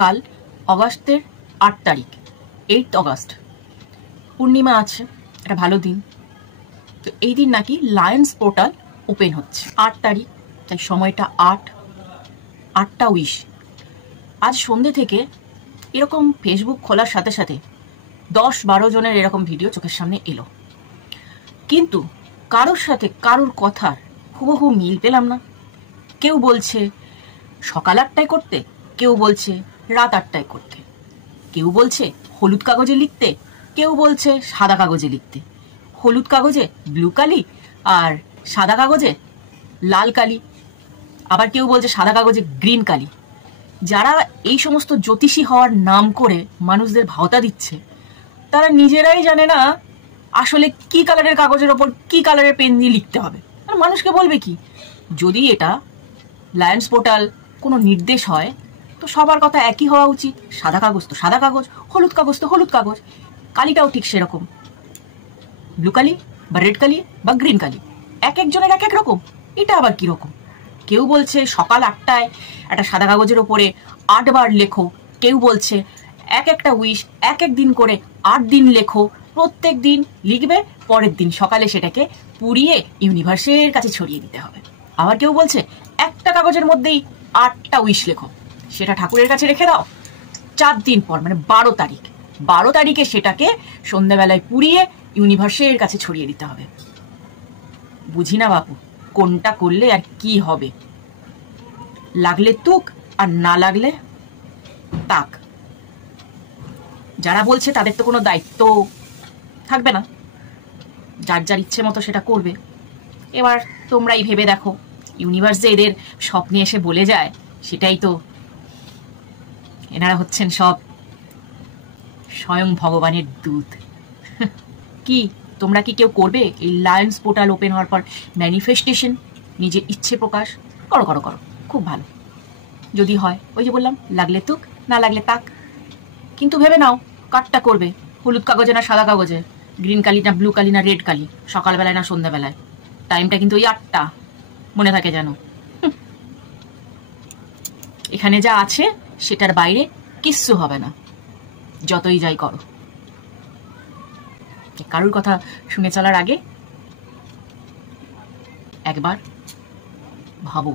কাল অগাস্টের 8 তারিখ, 8 অগাস্ট, পূর্ণিমা আছে, একটা ভালো দিন। তো এই দিন নাকি লায়ন্স পোর্টাল ওপেন হচ্ছে 8 তারিখ, তাই সময়টা 8টা উইশ। আজ সন্ধ্যে থেকে এরকম ফেসবুক খোলার সাথে সাথে 10-12 জনের এরকম ভিডিও চোখের সামনে এলো, কিন্তু কারোর সাথে কারোর কথার হুবহু মিল পেলাম না। কেউ বলছে সকাল 8টায় করতে, কেউ বলছে রাত 8টায় করতে, কেউ বলছে হলুদ কাগজে লিখতে, কেউ বলছে সাদা কাগজে লিখতে। হলুদ কাগজে ব্লু কালি আর সাদা কাগজে লাল কালি, আবার কেউ বলছে সাদা কাগজে গ্রিন কালি। যারা এই সমস্ত জ্যোতিষী হওয়ার নাম করে মানুষদের ভাওতা দিচ্ছে, তারা নিজেরাই জানে না আসলে কি কালারের কাগজের ওপর কি কালারের পেন দিয়ে লিখতে হবে। আর মানুষকে বলবে কি? যদি এটা লায়ন্স পোর্টাল কোনো নির্দেশ হয়, তো সবার কথা একই হওয়া উচিত। সাদা কাগজ তো সাদা কাগজ, হলুদ কাগজ তো হলুদ কাগজ, কালিটাও ঠিক সেরকম, ব্লু কালি বা রেড কালি বা গ্রিন কালি, এক একজনের এক এক রকম। এটা আবার কি রকম? কেউ বলছে সকাল 8টায় একটা সাদা কাগজের ওপরে 8 বার লেখো, কেউ বলছে এক একটা উইশ এক এক দিন করে 8 দিন লেখো, প্রত্যেক দিন লিখবে, পরের দিন সকালে সেটাকে পুড়িয়ে ইউনিভার্সের কাছে ছড়িয়ে দিতে হবে। আবার কেউ বলছে একটা কাগজের মধ্যেই 8টা উইশ লেখো, সেটা ঠাকুরের কাছে রেখে দাও, 4 দিন পর মানে 12 তারিখে সেটাকে সন্ধ্যাবেলায় পুড়িয়ে ইউনিভার্সের কাছে ছড়িয়ে দিতে হবে। বুঝি না বাপু, কোনটা করলে আর কি হবে? লাগলে তুক আর না লাগলে তাক। যারা বলছে তাদের তো কোনো দায়িত্ব থাকবে না, যার যার ইচ্ছে মতো সেটা করবে। এবার তোমরাই ভেবে দেখো, ইউনিভার্স যে এদের স্বপ্নে এসে বলে যায়, সেটাই তো। এনারা হচ্ছেন সব স্বয়ং ভগবানের দূত। কি তোমরা কি কেউ করবে এই লায়ন্স পোর্টাল ওপেন হওয়ার পর ম্যানিফেস্টেশন, নিজের ইচ্ছে প্রকাশ? করো করো করো, খুব ভালো। যদি হয়, ওই যে বললাম, লাগলে তুক না লাগলে তাক। কিন্তু ভেবে নাও কাটটা করবে, হলুদ কাগজে না সাদা কাগজে, গ্রিন কালি না ব্লু কালি না রেড কালি, সকালবেলায় না সন্ধ্যাবেলায়। টাইমটা কিন্তু ওই 8টা, মনে থাকে যেন। এখানে যা আছে সেটার বাইরে কিচ্ছু হবে না, যতই যাই করো। কারোর কথা শুনে চলার আগে একবার ভাবো।